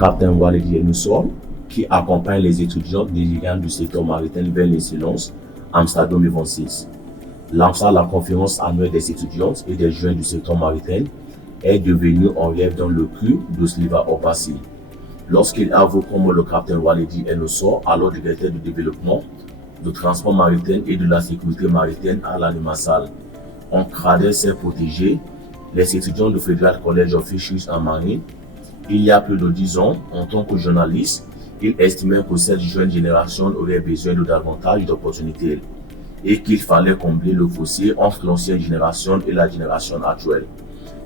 capitaine Walidi Enossor, qui accompagne les étudiants dirigeants du secteur maritime vers l'excellence, AMSA 2026. Lancée la conférence annuelle des étudiants et des jeunes du secteur maritime, est devenue un rêve dans le cru de Sliva Obasi. Lorsqu'il avoue comme le capitaine Walidi Enossor, alors directeur du développement, du transport maritime et de la sécurité maritime à l'Animassal. On cradait ses protégés, les étudiants du Federal College of Fisheries and Marine. Il y a plus de 10 ans, en tant que journaliste, il estimait que cette jeune génération aurait besoin de davantage d'opportunités et qu'il fallait combler le fossé entre l'ancienne génération et la génération actuelle.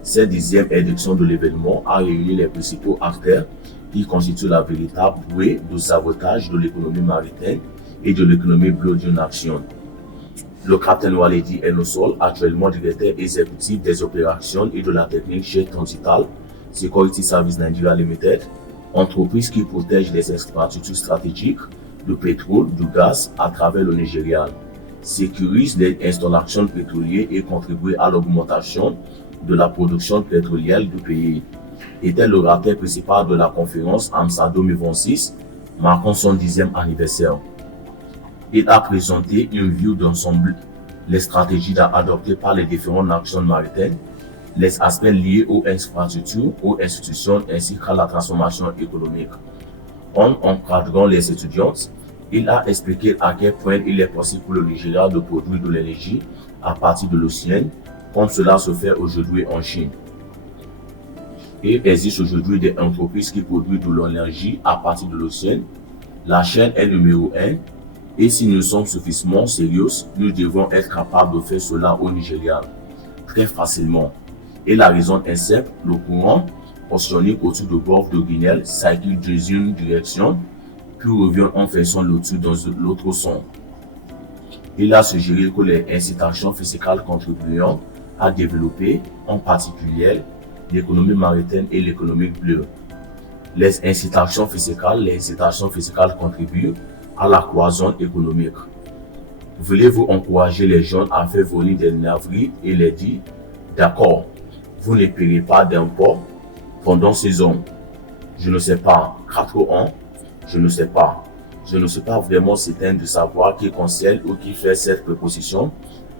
Cette 10e édition de l'événement a réuni les principaux acteurs qui constituent la véritable bouée de sabotage de l'économie maritime et de l'économie Blue Dune Action. Le capitaine Walidi Enossor, actuellement directeur exécutif des opérations et de la technique chez Transital Security Service Nigeria Limited, entreprise qui protège les infrastructures stratégiques de pétrole, du gaz à travers le Nigeria, sécurise les installations pétrolières et contribue à l'augmentation de la production pétrolière du pays, était l'orateur principal de la conférence AMSA 2026, marquant son 10e anniversaire. Il a présenté une vue d'ensemble, les stratégies adoptées par les différentes nations maritimes, les aspects liés aux infrastructures, aux institutions ainsi qu'à la transformation économique. En encadrant les étudiants, il a expliqué à quel point il est possible pour le Nigeria de produire de l'énergie à partir de l'océan, comme cela se fait aujourd'hui en Chine. Il existe aujourd'hui des entreprises qui produisent de l'énergie à partir de l'océan. La chaîne est numéro 1 et si nous sommes suffisamment sérieux, nous devons être capables de faire cela au Nigeria très facilement. Et la raison est simple, le courant oceanique autour du golfe de Guinée circule dans une direction, puis revient en faisant le tour dans l'autre sens. Il a suggéré que les incitations fiscales contribuant à développer, en particulier, l'économie maritime et l'économie bleue. Les incitations fiscales contribuent à la croissance économique. Voulez-vous encourager les jeunes à faire venir des navires et les dire, d'accord, vous ne payerez pas d'impôts pendant 6 ans. Je ne sais pas, 4 ans, je ne sais pas. Je ne suis pas vraiment certain de savoir qui conseille ou qui fait cette proposition,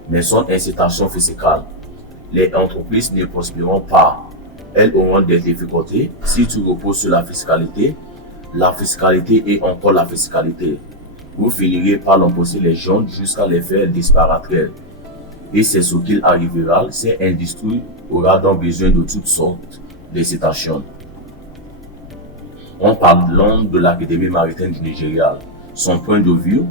mais son incitation fiscale. Les entreprises ne prospéreront pas. Elles auront des difficultés si tu reposes sur la fiscalité et encore la fiscalité. Vous finirez par l'emposer les jeunes jusqu'à les faire disparaître. Et c'est ce qu'il arrivera, cette industrie aura donc besoin de toutes sortes d'incitations. En parlant de l'Académie maritime du Nigeria, son point de vue,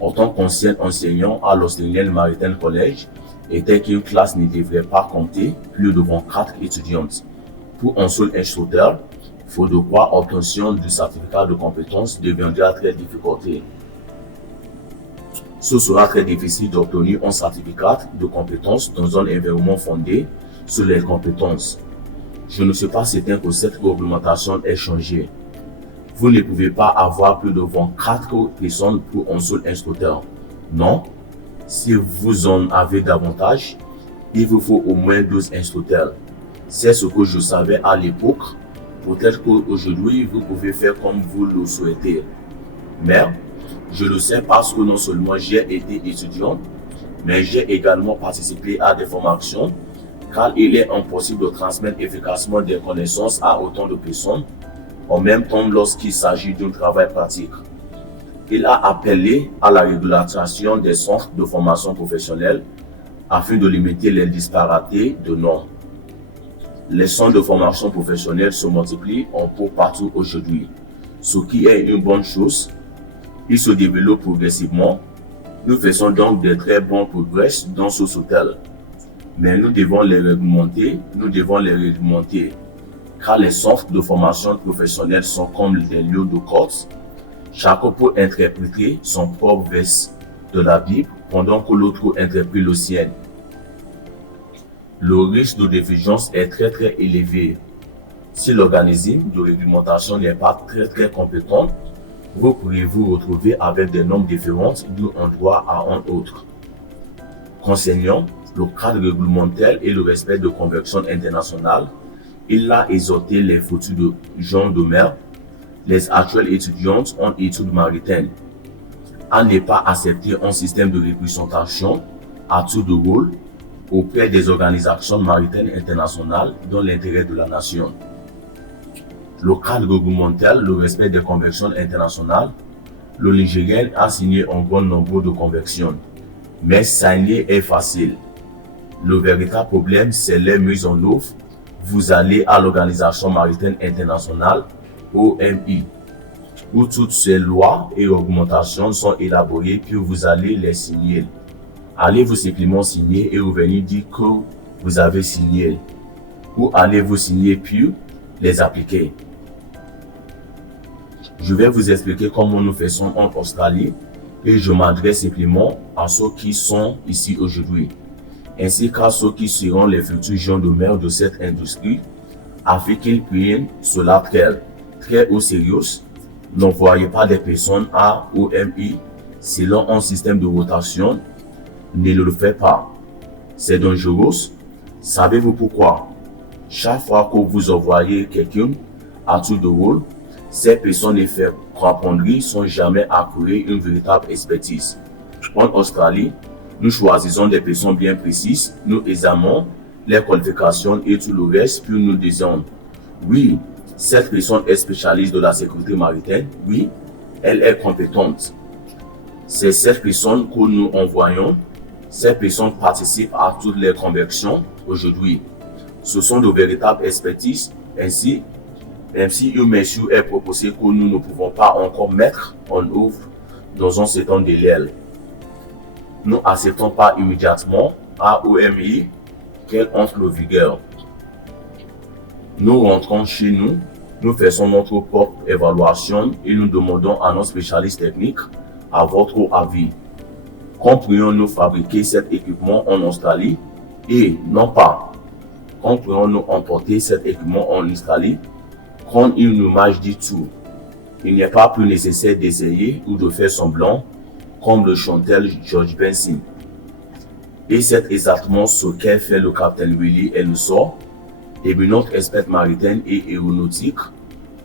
en tant qu'ancien enseignant à l'Australian Maritime College, était qu'une classe ne devrait pas compter plus de 24 étudiants. Pour un seul instructeur, faute de quoi obtention du certificat de compétence deviendra très difficile. Ce sera très difficile d'obtenir un certificat de compétence dans un environnement fondé sur les compétences. Je ne suis pas certain que cette réglementation ait changé. Vous ne pouvez pas avoir plus de 24 personnes pour un seul instructeur. Non, si vous en avez davantage, il vous faut au moins 12 instructeurs. C'est ce que je savais à l'époque. Peut-être qu'aujourd'hui, vous pouvez faire comme vous le souhaitez. Mais je le sais parce que non seulement j'ai été étudiant, mais j'ai également participé à des formations, car il est impossible de transmettre efficacement des connaissances à autant de personnes, en même temps lorsqu'il s'agit d'un travail pratique. Il a appelé à la régulation des centres de formation professionnelle afin de limiter les disparités de normes. Les centres de formation professionnelle se multiplient un peu partout aujourd'hui, ce qui est une bonne chose. Ils se développent progressivement. Nous faisons donc de très bons progrès dans ce secteur. Mais nous devons les réglementer, car les centres de formation professionnelle sont comme des lieux de course. Chacun peut interpréter son propre verset de la Bible pendant que l'autre interprète le sien. Le risque de divergence est très élevé. Si l'organisme de réglementation n'est pas très compétent, vous pourriez vous retrouver avec des normes différentes d'un endroit à un autre. Concernant le cadre réglementaire et le respect de conventions internationales, il a exhorté les foutus de gens de mer les actuelles étudiantes en études maritimes, à ne pas accepter un système de représentation à tour de rôle auprès des organisations maritimes internationales dans l'intérêt de la nation. Le cadre réglementaire, le respect des conventions internationales, le Nigérien a signé un grand nombre de conventions, mais signer est facile. Le véritable problème, c'est les mises en œuvre. Vous allez à l'Organisation maritime internationale, OMI, où toutes ces lois et réglementations sont élaborées, puis vous allez les signer. Allez-vous simplement signer et revenir dire que vous avez signé, ou allez-vous signer puis les appliquer? Je vais vous expliquer comment nous faisons en Australie et je m'adresse simplement à ceux qui sont ici aujourd'hui, ainsi qu'à ceux qui seront les futurs gens de mer de cette industrie, afin qu'ils prennent cela très au sérieux. N'envoyez pas des personnes à OMI selon un système de rotation. Ne le faites pas. C'est dangereux. Savez-vous pourquoi? Chaque fois que vous envoyez quelqu'un à tour de rôle, ces personnes et faire comprendre sont jamais acquérir une véritable expertise. En Australie, nous choisissons des personnes bien précises, nous examinons les qualifications et tout le reste, puis nous disons, oui, cette personne est spécialiste de la sécurité maritime, oui, elle est compétente. C'est cette personne que nous envoyons. Ces personnes participent à toutes les conventions aujourd'hui. Ce sont de véritables expertises. Ainsi, même si une mesure est proposée que nous ne pouvons pas encore mettre en œuvre dans un certain délai, nous n'acceptons pas immédiatement à OMI qu'elle entre en vigueur. Nous rentrons chez nous, nous faisons notre propre évaluation et nous demandons à nos spécialistes techniques à votre avis. Quand pourrions-nous fabriquer cet équipement en Australie et non pas quand pourrions-nous emporter cet équipement en Australie quand une image dit tout. Il n'est pas plus nécessaire d'essayer ou de faire semblant comme le chanteur George Benson. Et c'est exactement ce qu'a fait le capitaine Willie Ellison, et notre expert maritime et aéronautique,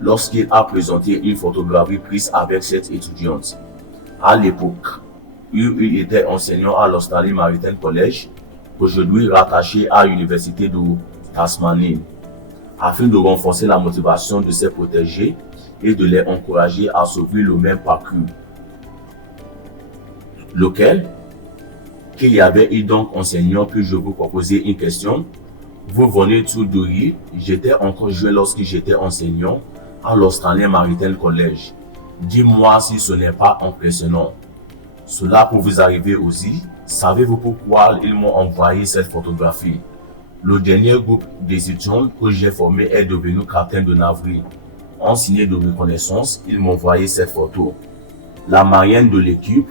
lorsqu'il a présenté une photographie prise avec cette étudiante. À l'époque, il était enseignant à l'Australia Maritime College, aujourd'hui rattaché à l'Université de Tasmanie, afin de renforcer la motivation de ses protégés et de les encourager à suivre le même parcours. Lequel? Qu'il y avait eu donc enseignant, puis je vous proposer une question. Vous venez tout de rire, j'étais encore jeune lorsque j'étais enseignant à l'Australia Maritime College. Dis-moi si ce n'est pas impressionnant. Cela peut vous arriver aussi. Savez-vous pourquoi ils m'ont envoyé cette photographie? Le dernier groupe d'étudiants que j'ai formé est devenu capitaine de navire. En signe de reconnaissance, ils m'ont envoyé cette photo. La marraine de l'équipe,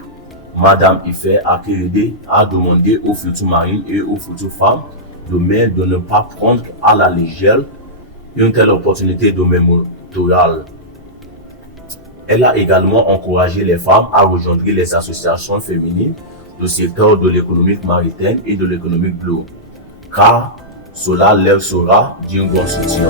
Madame Ife Akérédé, a demandé aux futurs marines et aux futures femmes de mer de ne pas prendre à la légère une telle opportunité de mémorial. Elle a également encouragé les femmes à rejoindre les associations féminines du secteur de l'économie maritime et de l'économie bleue, car cela leur sera d'un grand soutien.